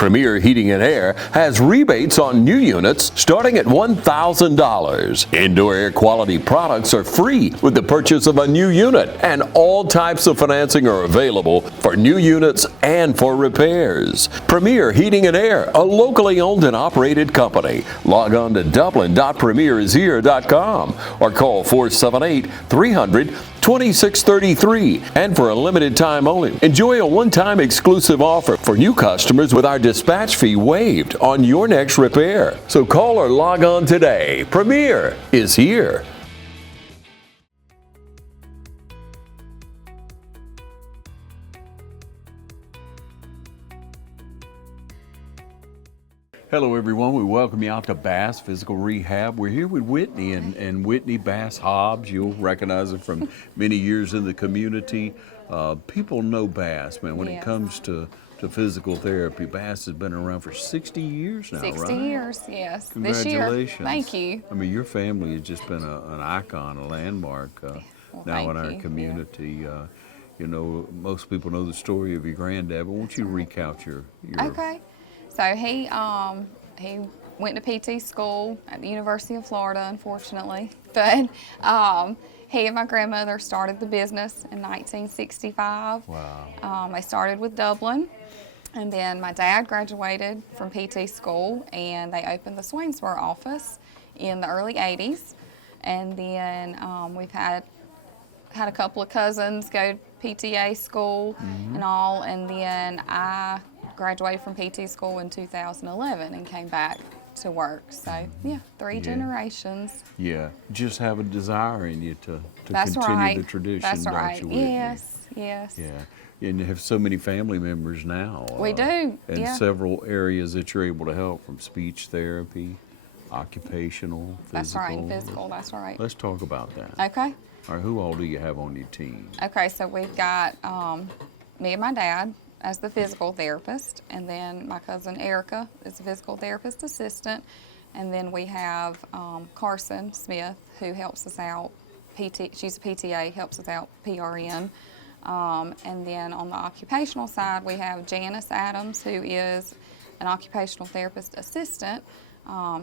Premier Heating and Air has rebates on new units starting at $1,000. Indoor air quality products are free with the purchase of a new unit, and all types of financing are available for new units and for repairs. Premier Heating and Air, a locally owned and operated company. Log on to dublin.premierishere.com or call 478-300-2633. And for a limited time only, enjoy a one-time exclusive offer for new customers with our dispatch fee waived on your next repair. So call or log on today. Premier is here. Hello everyone, we welcome you out to Bass Physical Rehab. We're here with Whitney and Whitney Bass Hobbs. You'll recognize her from many years in the community. People know Bass, man, when it comes to physical therapy. Bass has been around for 60 years now, 60 right? years, yes. Congratulations. This year. Thank you. I mean, your family has just been an icon, a landmark now in our community. You know, most people know the story of your granddad, but won't you recount your... Okay. So he went to PT school at the University of Florida, unfortunately. But he and my grandmother started the business in 1965. Wow. They started with Dublin. And then my dad graduated from PT school, and they opened the Swainsboro office in the early 80s. And then we've had a couple of cousins go to PTA school and all. And then I graduated from PT school in 2011 and came back to work. So yeah, three generations. Yeah, just have a desire in you to That's continue right. the tradition. That's don't right. you, Whitney? Yes, yes. Yeah, and you have so many family members now. We do. And several areas that you're able to help, from speech therapy, occupational, physical. That's right, physical. That's right. Let's talk about that. Okay. All right, who all do you have on your team? Okay, so we've got me and my dad as the physical therapist, and then my cousin Erica is a physical therapist assistant, and then we have Carson Smith, who helps us out. She's a PTA, helps us out PRN, and then on the occupational side we have Janice Adams, who is an occupational therapist assistant.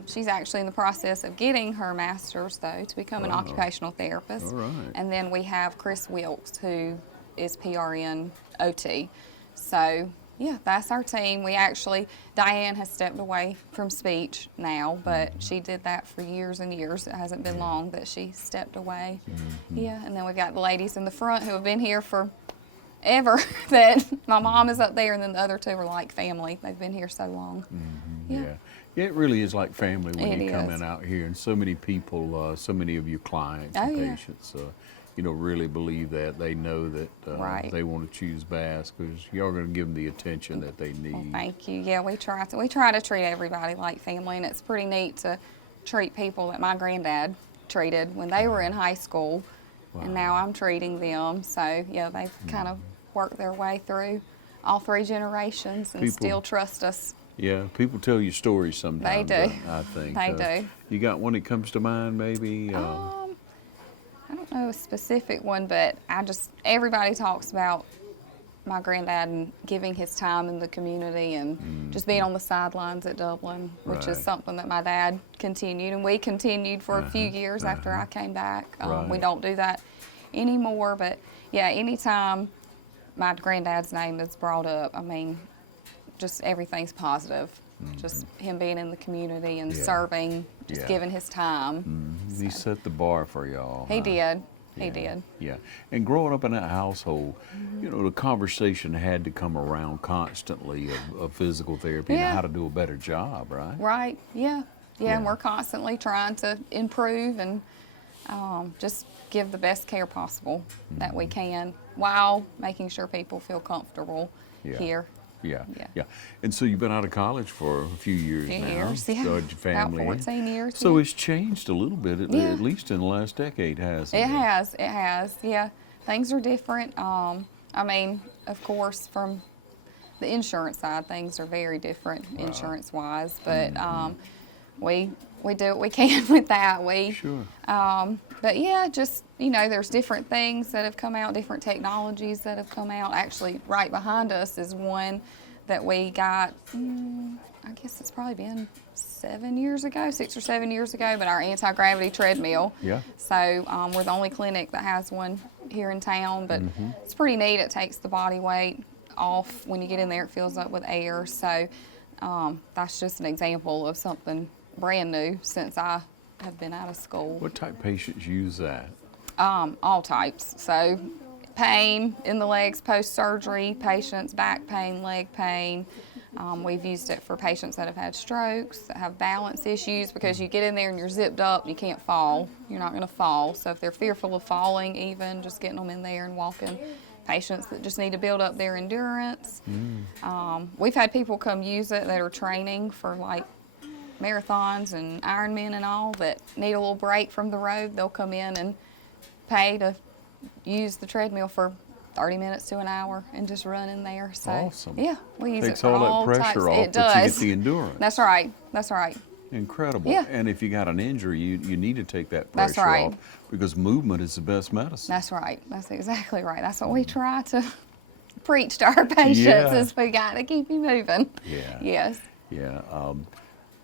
She's actually in the process of getting her master's, though, to become an occupational therapist. All right. And then we have Chris Wilkes, who is PRN OT. So, yeah, that's our team. Diane has stepped away from speech now, but she did that for years and years. It hasn't been long that she stepped away. Yeah, and then we've got the ladies in the front who have been here for ever. That my mom is up there, and then the other two are like family. They've been here so long. Yeah, it really is like family when you come is. in out here, and so many people, so many of your clients and patients, you know, really believe that. They know that they want to choose Bass because you're going to give them the attention that they need. Well, thank you. Yeah, we try to treat everybody like family, and it's pretty neat to treat people that my granddad treated when they were in high school, and now I'm treating them. So yeah, they've kind of worked their way through all three generations and still trust us. Yeah, people tell you stories sometimes. They do. I think They do. You got one that comes to mind, maybe? I don't know a specific one, but everybody talks about my granddad and giving his time in the community and just being on the sidelines at Dublin, which is something that my dad continued, and we continued for a few years after I came back. We don't do that anymore, but yeah, anytime my granddad's name is brought up, I mean, just everything's positive. Just him being in the community and serving, just giving his time. So. He set the bar for y'all. He did. Yeah. He did. Yeah. And growing up in that household, you know, the conversation had to come around constantly of physical therapy and how to do a better job, right? Right. Yeah. And we're constantly trying to improve and just give the best care possible that we can, while making sure people feel comfortable here. Yeah. And so you've been out of college for a few years now. Years, yeah. Started your family. About 14 years. So it's changed a little bit, at least in the last decade, hasn't it? It has, yeah. Things are different. I mean, of course, from the insurance side, things are very different insurance-wise, but we do what we can with that. But yeah, just, you know, there's different things that have come out, different technologies that have come out. Actually, right behind us is one that we got, I guess it's probably been 7 years ago, 6 or 7 years ago, but our anti-gravity treadmill. Yeah. So we're the only clinic that has one here in town, but it's pretty neat. It takes the body weight off. When you get in there, it fills up with air. So that's just an example of something brand new since I have been out of school. What type of patients use that? All types. So pain in the legs post-surgery, patients, back pain, leg pain. We've used it for patients that have had strokes, that have balance issues, because you get in there and you're zipped up, you can't fall. You're not going to fall. So if they're fearful of falling, even just getting them in there and walking. Patients that just need to build up their endurance. We've had people come use it that are training for like marathons and Ironman and all that need a little break from the road. They'll come in and pay to use the treadmill for 30 minutes to an hour and just run in there. So, awesome. Yeah, we use Takes it for all that types. pressure off, It but you get does. the endurance. That's right. That's right. Incredible. Yeah. And if you got an injury, you need to take that That's pressure right. off, because movement is the best medicine. That's right. That's exactly right. That's what we try to preach to our patients Yeah. is we got to keep you moving. Yeah. Yes. Yeah.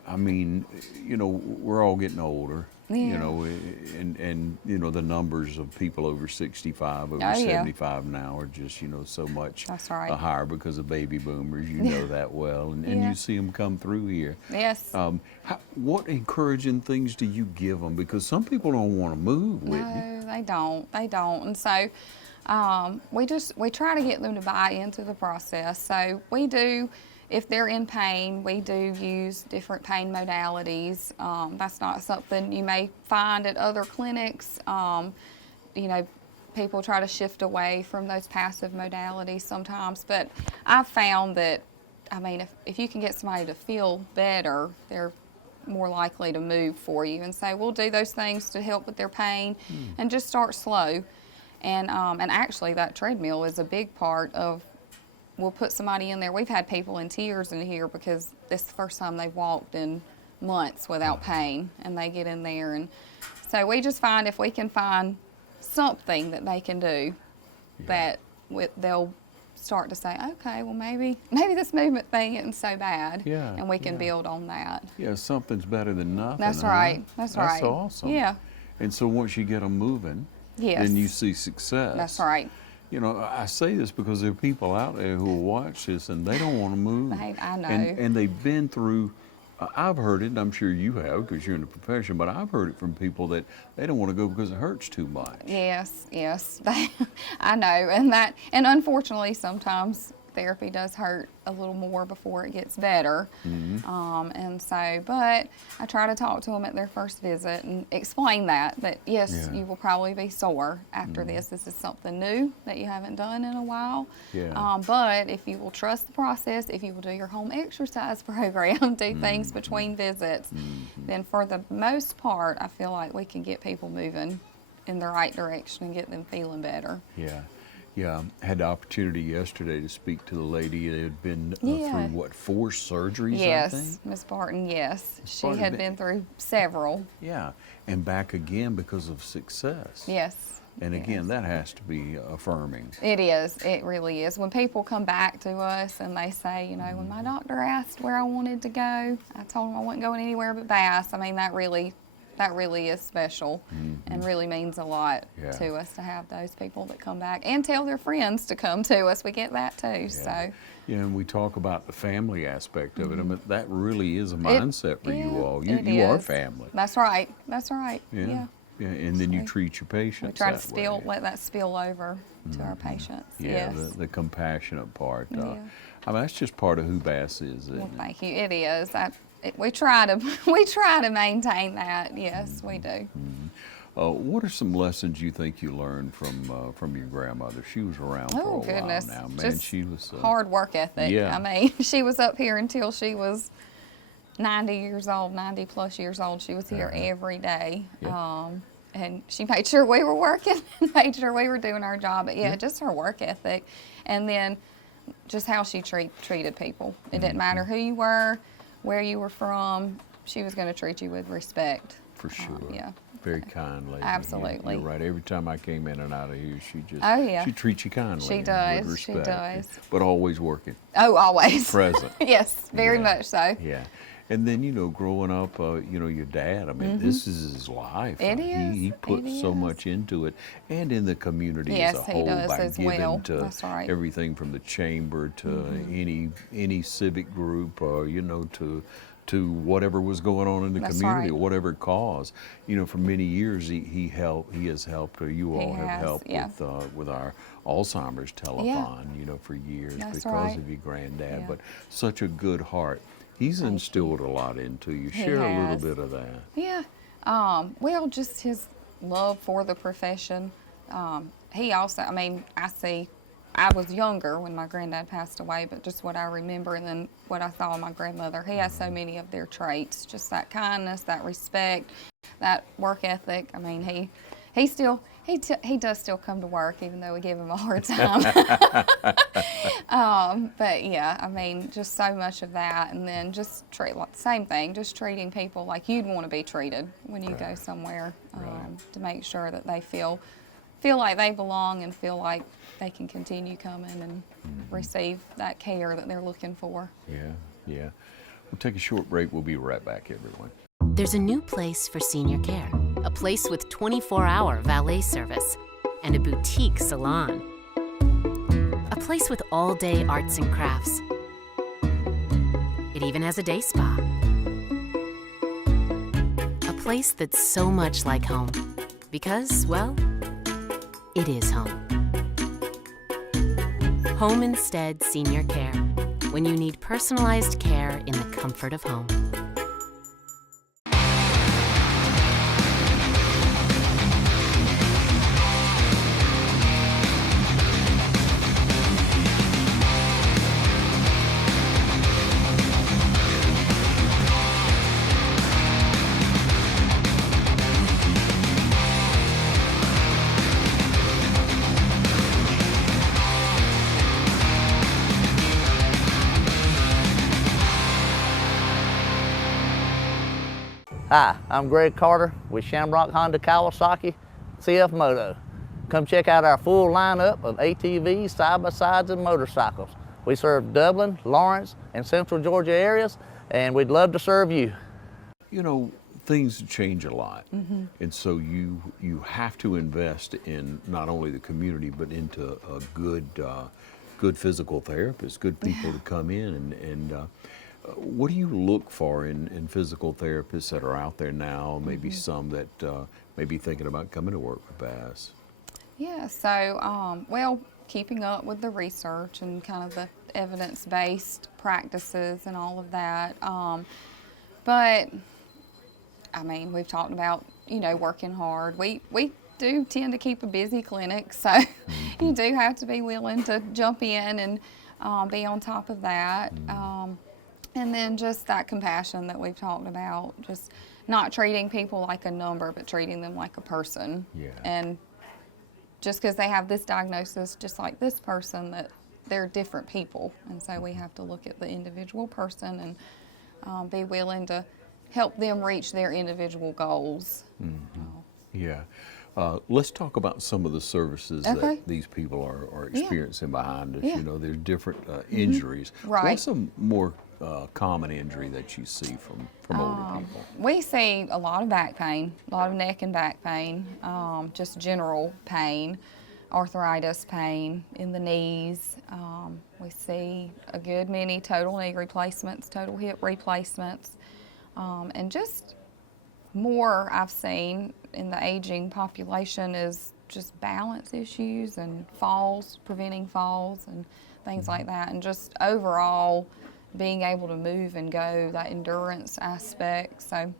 I mean, we're all getting older. Yeah. And the numbers of people over 65, over Oh, yeah. 75 now are just, so much That's right. higher because of baby boomers. You know that well, and Yeah. you see them come through here. Yes. What encouraging things do you give them? Because some people don't want to move, Whitney. No, they don't. They don't. And so we try to get them to buy into the process. So we do, if they're in pain, we do use different pain modalities. That's not something you may find at other clinics. People try to shift away from those passive modalities sometimes, but I've found that, if you can get somebody to feel better, they're more likely to move for you. And so we'll do those things to help with their pain and just start slow. And actually that treadmill is a big part of, we'll put somebody in there. We've had people in tears in here because this is the first time they've walked in months without pain, and they get in there. And so we just find if we can find something that they can do, that they'll start to say, okay, well maybe this movement thing isn't so bad, Yeah, and we can build on that. Yeah, something's better than nothing. That's huh? right. That's right. That's awesome. Yeah. And so once you get them moving, Yes. then you see success. That's right. I say this because there are people out there who will watch this and they don't want to move. I know. And they've been through, I've heard it, and I'm sure you have because you're in the profession, but I've heard it from people that they don't want to go because it hurts too much. Yes. I know, and unfortunately sometimes therapy does hurt a little more before it gets better. And so, but I try to talk to them at their first visit and explain that yes, you will probably be sore after this. This is something new that you haven't done in a while. Yeah. But if you will trust the process, if you will do your home exercise program, do things between visits, then for the most part, I feel like we can get people moving in the right direction and get them feeling better. Yeah, I had the opportunity yesterday to speak to the lady that had been through, 4 surgeries, I think? Yes, Ms. Barton, yes. She Barton, had been through several. Yeah, and back again because of success. Yes. And again, yes. that has to be affirming. It is. It really is. When people come back to us and they say, when my doctor asked where I wanted to go, I told him I wasn't going anywhere but Bass. That really is special and really means a lot to us to have those people that come back and tell their friends to come to us. We get that too. So. Yeah, and we talk about the family aspect of it. That really is a mindset for you all. You are family. That's right. That's right. Yeah. And then you treat your patients. We try to let that spill over to our patients. Yeah, yes. the compassionate part. Yeah. That's just part of who Bass is, isn't Well, it? thank you. It is. We try to maintain that. Yes, we do. What are some lessons you think you learned from your grandmother? She was around for a goodness. while now. Man, Just she was hard work ethic. Yeah. She was up here until she was 90 years old, 90 plus years old. She was here every day. Yeah. And she made sure we were working and made sure we were doing our job. But just her work ethic. And then just how she treated people. It didn't matter who you were, where you were from. She was going to treat you with respect. For sure. Very kind lady. Absolutely. You're right. Every time I came in and out of here, Oh, yeah. she treats you kindly. She and does, with she respect, does. But always working. Oh, always. Present. Yes, very Yeah. much so. Yeah. And then, growing up, your dad, I mean, this is his life. It He is. put It so is. much into it and in the community Yes, as a he whole does by as giving well. to That's right. everything from the chamber to any civic group or, to whatever was going on in the That's community, right. or whatever cause. For many years he has helped, or you all have has, helped yeah. with our Alzheimer's telethon, for years That's because right. of your granddad. Yeah. But such a good heart. He's instilled a lot into you. Share a little has. bit of that. Yeah. Well, just his love for the profession. He also, I was younger when my granddad passed away, but just what I remember and then what I saw in my grandmother, he has so many of their traits, just that kindness, that respect, that work ethic. I mean, he does still come to work, even though we give him a hard time. But yeah, I mean, just so much of that, and then just same thing, just treating people like you'd want to be treated when you go somewhere, to make sure that they feel like they belong and feel like they can continue coming and receive that care that they're looking for. Yeah. We'll take a short break. We'll be right back, everyone. There's a new place for senior care, a place with 24-hour valet service and a boutique salon, a place with all-day arts and crafts. It even has a day spa, a place that's so much like home because, well, it is home. Home Instead Senior Care, when you need personalized care in the comfort of home. Hi, I'm Greg Carter with Shamrock Honda Kawasaki CF Moto. Come check out our full lineup of ATVs, side-by-sides, and motorcycles. We serve Dublin, Lawrence, and Central Georgia areas, and we'd love to serve you. Things change a lot, and so you have to invest in not only the community but into a good physical therapist, good people to come in and what do you look for in physical therapists that are out there now, maybe some that may be thinking about coming to work with Bass? Yeah, so, well, keeping up with the research and kind of the evidence-based practices and all of that. But, I mean, we've talked about, working hard. We do tend to keep a busy clinic, so you do have to be willing to jump in and be on top of that. And then just that compassion that we've talked about, just not treating people like a number, but treating them like a person. Yeah. And just because they have this diagnosis, just like this person, that they're different people. And so we have to look at the individual person and be willing to help them reach their individual goals. Yeah. Let's talk about some of the services Okay. that these people are experiencing behind us. Yeah. There's different injuries. Right. What's a more common injury that you see from older people? We see a lot of back pain, a lot of neck and back pain, just general pain, arthritis pain in the knees. We see a good many total knee replacements, total hip replacements, and just more I've seen in the aging population is just balance issues and falls, preventing falls and things like that, and just overall being able to move and go, that endurance aspect. So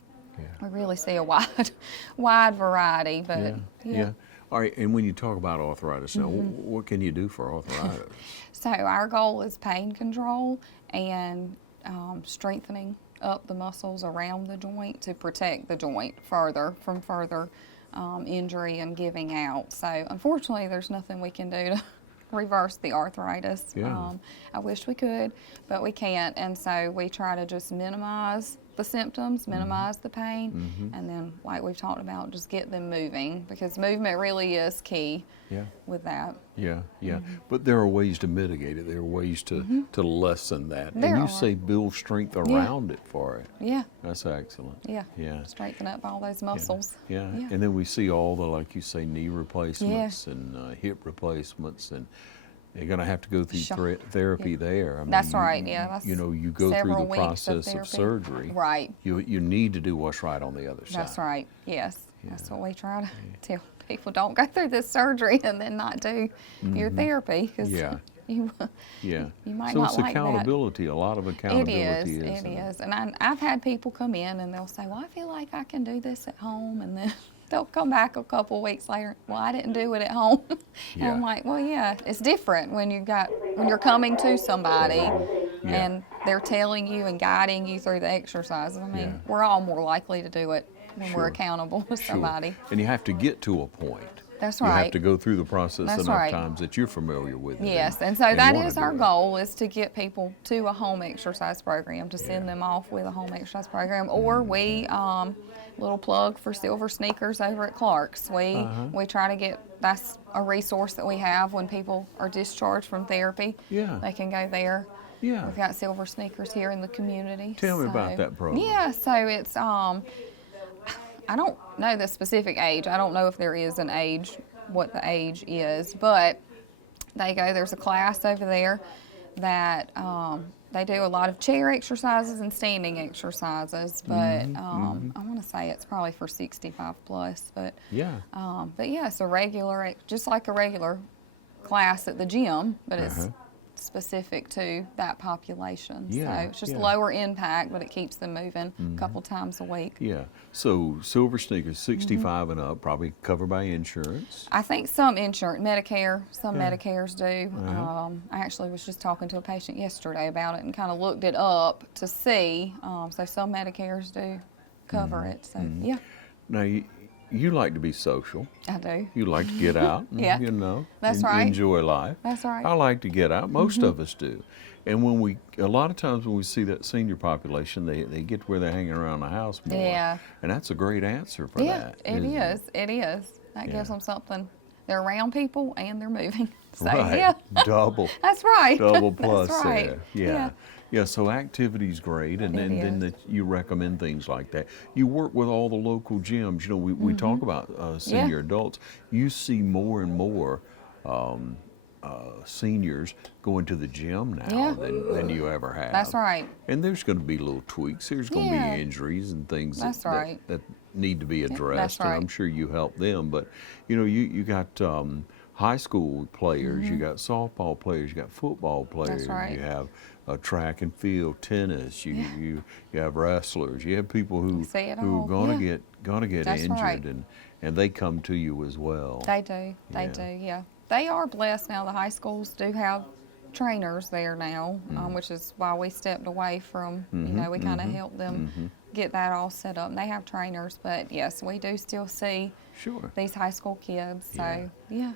we really see a wide variety. But Yeah. All right, and when you talk about arthritis, now what can you do for arthritis? So our goal is pain control and strengthening up the muscles around the joint to protect the joint from further injury and giving out. So unfortunately, there's nothing we can do to reverse the arthritis. Yeah. I wish we could, but we can't. And so we try to just minimize the symptoms, minimize the pain, and then, like we've talked about, just get them moving, because movement really is key with that. Yeah, yeah. But there are ways to mitigate it. There are ways to lessen that. There and you are. say build strength around it for it. Yeah, That's excellent. yeah. Yeah. Strengthen up all those muscles. Yeah. And then we see all the, like you say, knee replacements and hip replacements, and they're going to have to go through therapy there. I mean, That's right, yeah. That's you know, you go through the several weeks of process of therapy. surgery. Right. You need to do what's right on the other side. That's right. Yes. That's what we try to tell people. Don't go through this surgery and then not do your therapy, because Yeah. you Yeah. you might so not it's like that. accountability. A lot of It accountability is. is. It is. And I've had people come in and they'll say, "Well, I feel like I can do this at home," and then they'll come back a couple weeks later. "Well, I didn't do it at home." And I'm like, "Well, yeah, it's different when you're coming to somebody and they're telling you and guiding you through the exercises. I mean, we're all more likely to do it when we're accountable to somebody. And you have to get to a point. That's You right. have to go through the process That's enough right. times that you're familiar with it. Yes, and so that wanna is do our it. goal, is to get people to a home exercise program, to send them off with a home exercise program. Or we, little plug for Silver Sneakers over at Clark's. We try to get, that's a resource that we have when people are discharged from therapy. Yeah. They can go there. Yeah. We've got Silver Sneakers here in the community. Tell me about that program. Yeah, so it's, I don't know the specific age. I don't know if there is an age, what the age is, but there's a class over there that they do a lot of chair exercises and standing exercises, but I want to say it's probably for 65 plus, but yeah, it's a regular, just like a regular class at the gym, but it's specific to that population. So it's just lower impact, but it keeps them moving a couple times a week. Yeah. So Silver Sneakers, 65 and up, probably covered by insurance. I think some insurance, Medicare, some Medicares do. I actually was just talking to a patient yesterday about it and kind of looked it up to see. So some Medicares do cover it. So yeah. Now you like to be social. I do. You like to get out, and, Yeah. you know, That's right. enjoy life. That's right. I like to get out. Most of us do. And a lot of times when we see that senior population, they get to where they're hanging around the house more. Yeah. And that's a great answer for Yeah, that. it isn't is. It is. That gives them something. They're around people and they're moving. So Right. yeah. Double. That's right. Double plus That's right. there. Yeah. Yeah, so activity's great, and then that you recommend things like that. You work with all the local gyms. You know, we talk about senior adults. You see more and more seniors going to the gym now than you ever have. That's right. And there's going to be little tweaks. There's going to Yeah. be injuries and things That's right. that need to be addressed. right. And I'm sure you help them. But, you know, you got high school players, you got softball players, you got football players, right. you have track and field, tennis, you have wrestlers, you have people who See it are all, going to get That's injured, right. and they come to you as well. They do. They do, yeah. They are blessed now. The high schools do have trainers there now, which is why we stepped away from, you know, we kind of helped them get that all set up. And they have trainers, but yes, we do still see these high school kids. So, yeah.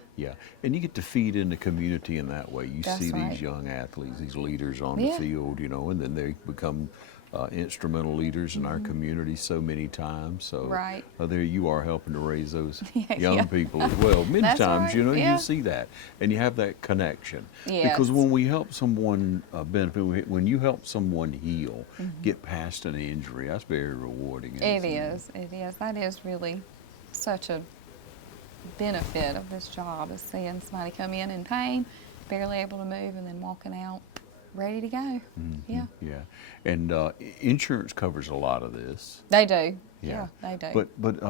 And you get to feed in the community in that way. You That's see right. these young athletes, these leaders on the field, you know, and then they become instrumental leaders in our community so many times. So Right. There you are helping to raise those Yeah. young people as well. Many That's times, you right, know, yeah. you see that, and you have that connection. Yes. Because when we help someone benefit, when you help someone heal, get past an injury, that's very rewarding. It is. It is. That is really such a benefit of this job, is seeing somebody come in pain, barely able to move, and then walking out ready to go. Yeah. Yeah, and insurance covers a lot of this. They do. Yeah. Yeah, they do. But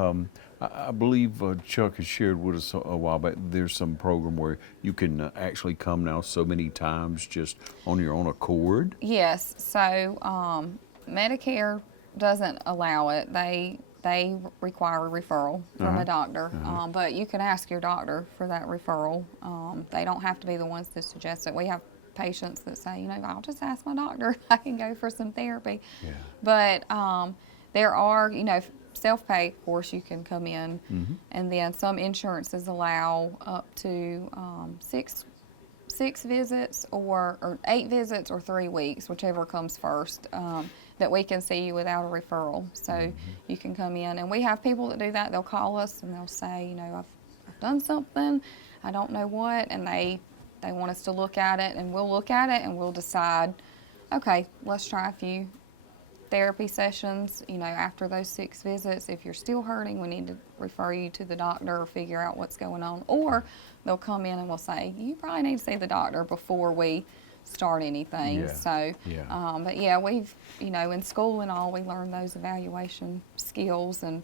I believe Chuck has shared with us a while back. There's some program where you can actually come now so many times just on your own accord. Yes. So Medicare doesn't allow it. They require a referral from a doctor, but you can ask your doctor for that referral. They don't have to be the ones that suggest it. We have patients that say, you know, I'll just ask my doctor. I can go for some therapy. Yeah. But there are, you know, self-pay, of course, you can come in, and then some insurances allow up to 6 6 visits or 8 visits or 3 weeks, whichever comes first, that we can see you without a referral. So you can come in, and we have people that do that. They'll call us and they'll say, you know, I've done something, I don't know what, and they want us to look at it, and we'll look at it and we'll decide, okay, let's try a few therapy sessions, you know, after those 6 visits. If you're still hurting, we need to refer you to the doctor or figure out what's going on. Or they'll come in and we'll say, you probably need to see the doctor before we start anything. Yeah. So, Yeah. but yeah, we've, you know, in school and all, we learn those evaluation skills and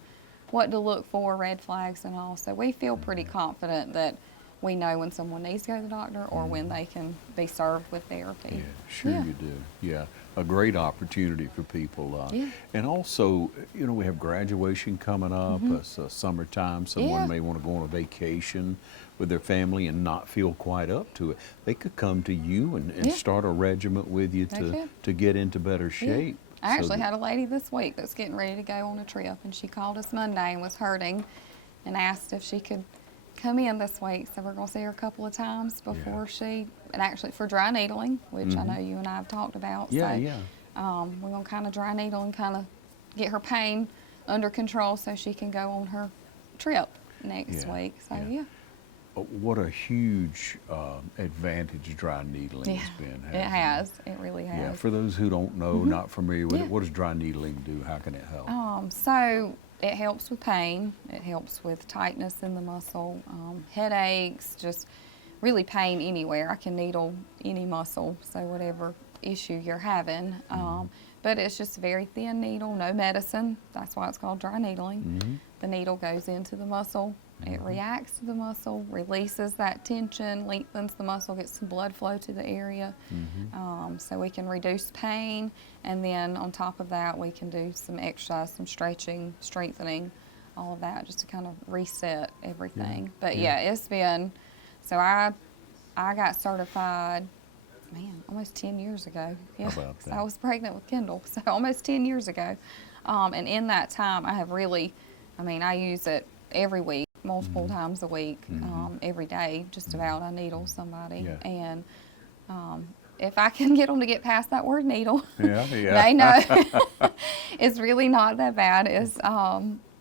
what to look for, red flags and all. So we feel pretty confident that we know when someone needs to go to the doctor or when they can be served with therapy. Yeah, sure Yeah. you do. Yeah, a great opportunity for people. Yeah. And also, you know, we have graduation coming up. It's summertime. Someone Yeah. may want to go on a vacation with their family and not feel quite up to it. They could come to you and Yeah. start a regiment with you They to could. get into better shape. I So actually that- had a lady this week that's getting ready to go on a trip, and she called us Monday and was hurting and asked if she could come in this week. So we're going to see her a couple of times before she, and actually for dry needling, which I know you and I have talked about. Yeah, so, yeah. We're going to kind of dry needle and kind of get her pain under control so she can go on her trip next Yeah, week. So, yeah. yeah. What a huge advantage dry needling Yeah, has been. it has. It really has. Yeah, for those who don't know, not familiar with Yeah. it, what does dry needling do? How can it help? So it helps with pain. It helps with tightness in the muscle, headaches, just really pain anywhere. I can needle any muscle, so whatever issue you're having. But it's just a very thin needle, no medicine. That's why it's called dry needling. The needle goes into the muscle. It reacts to the muscle, releases that tension, lengthens the muscle, gets some blood flow to the area. So we can reduce pain, and then on top of that, we can do some exercise, some stretching, strengthening, all of that, just to kind of reset everything. But yeah, it's been, so I got certified, man, almost 10 years ago. Yeah, How about 'cause that? I was pregnant with Kendall, so almost 10 years ago. And in that time, I have really, I mean, I use it every week, multiple times a week, every day, just about. I needle somebody. Yeah. And if I can get them to get past that word needle, Yeah, yeah. they know it's really not that bad.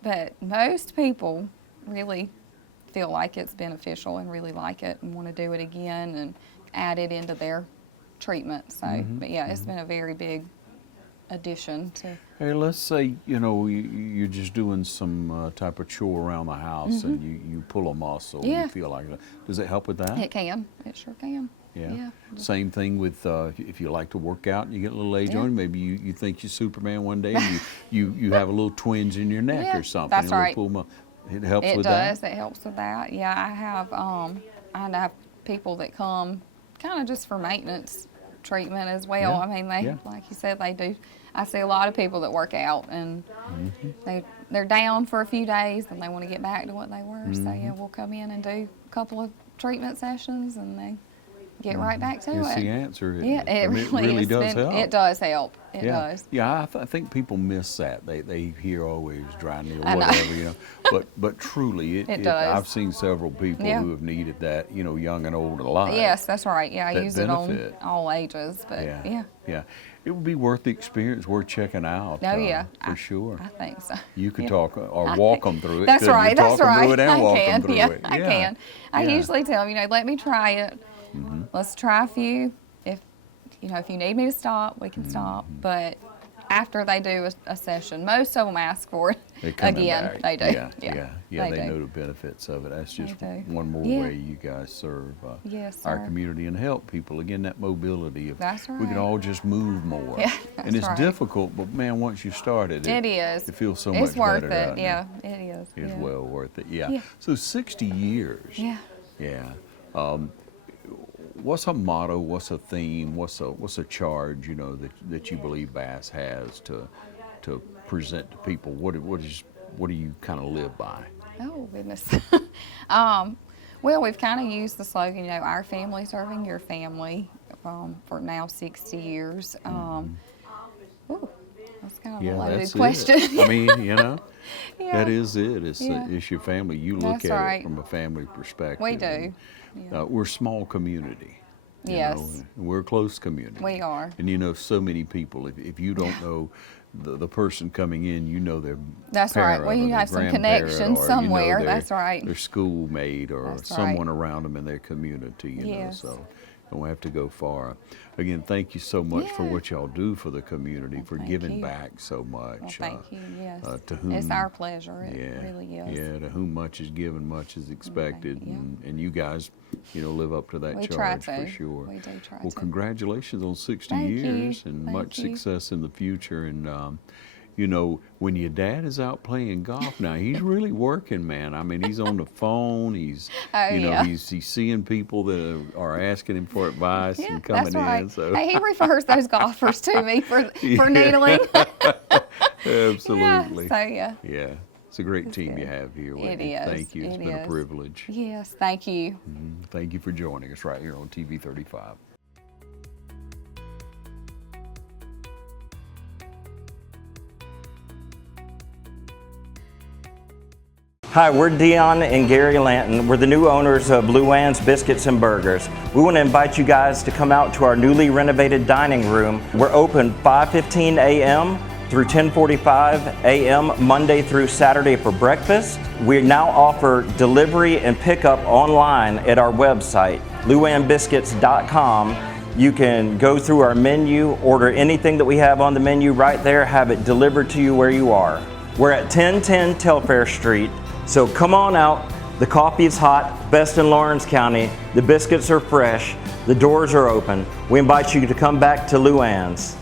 But most people really feel like it's beneficial and really like it and want to do it again and add it into their treatment. So, but yeah, it's been a very big addition to. Hey, let's say, you know, you're just doing some type of chore around the house and you pull a muscle. Yeah. You feel like that. Does it help with that? It can. It sure can. Yeah. Same thing with if you like to work out and you get a little age Yeah. on you, maybe you think you're Superman one day and you have a little twinge in your neck Yeah, or something. that's a little right. pull it helps It with does. that? It helps with that. Yeah, I have people that come kind of just for maintenance treatment as well. Yeah, I mean, they, yeah. like you said, they do. I see a lot of people that work out and they're down for a few days and they want to get back to what they were. So yeah, we'll come in and do a couple of treatment sessions and they get right back to It's it. the answer. Yeah, it really, really does help. It does help. It Yeah, does. yeah. I think people miss that. They hear always dry needle, I know. whatever, you know. But truly, It does. I've seen several people Yeah. who have needed that, you know, young and old alike. Yes, that's right. Yeah, I that use it on benefit. all ages. But Yeah, yeah. It would be worth the experience, worth checking out. Oh, yeah. for sure. I think so. You could Yeah. talk or walk them through it. That's couldn't you? right. That's Talk 'em right. through it and I walk 'em can. through Yeah, it. I Yeah. can. I Yeah. usually tell them, you know, let me try it. Let's try a few. If you need me to stop, we can stop. But after they do a session, most of them ask for it They're coming again. back. They do. Yeah. They do. know the benefits of it. That's just do. one more Yeah. way you guys serve Yes, our sir. community and help people. Again, that mobility. If That's we could right. all just move more. Yeah, and that's it's right. difficult, but man, once you started It is. It feels so It's much worth better. it. doesn't Yeah, it is. It's yeah. well worth it. Yeah. Yeah. So 60 years. Yeah. Yeah. What's a motto? What's a theme? What's a charge? You know that you believe Bass has to present to people. What do you kind of live by? Oh, goodness. Well, we've kind of used the slogan, you know, our family serving your family for now 60 years. Ooh, that's kind of a loaded that's question. it. I mean, you know, Yeah. that is it. It's Yeah. it's your family. You look That's at right. it from a family perspective. We do. And, Yeah. we're a small community. you Yes. know, and we're a close community. We are. And you know so many people. If you don't know the person coming in, you know their That's right. parent Well, or you their have some grandparent, connection or, you know, somewhere. their- That's right. Their schoolmate or That's someone right. around them in their community, you know. Yes. So don't have to go far. Again, thank you so much for Yeah. what y'all do for the community, for thank giving you. back so much. Well, thank you. Yes. To whom, It's our pleasure. It yeah, really is. yeah, to whom much is given, much is expected, yeah. and you guys, you know, live up to that We try charge for to. sure. We do try Well, to. congratulations on 60 Thank you. years and Thank much you. success in the future. And you know, when your dad is out playing golf now, he's really working, man. I mean, he's on the phone. He's, Oh, you know, yeah. he's seeing people that are asking him for advice Yeah, and coming that's right. in. So Hey, he refers those golfers to me for needling. absolutely. Yeah. Yeah, it's a great team you good. have here. It Whitney. is. Thank you. It's It been a is. privilege. Yes, thank you. Thank you for joining us right here on TV 35. Hi, we're Dion and Gary Lanton. We're the new owners of Luann's Biscuits and Burgers. We want to invite you guys to come out to our newly renovated dining room. We're open 5:15 a.m. through 10:45 a.m. Monday through Saturday for breakfast. We now offer delivery and pickup online at our website, luannbiscuits.com. You can go through our menu, order anything that we have on the menu right there, have it delivered to you where you are. We're at 1010 Telfair Street. So come on out, the coffee is hot, best in Lawrence County, the biscuits are fresh, the doors are open. We invite you to come back to Luann's.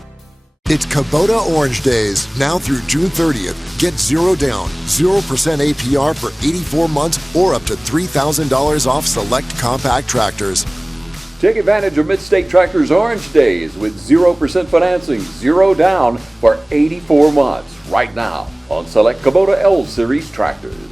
It's Kubota Orange Days, now through June 30th. Get 0 down, 0% APR for 84 months or up to $3,000 off select compact tractors. Take advantage of Midstate Tractor's Orange Days with 0% financing, 0 down for 84 months right now on select Kubota L Series tractors.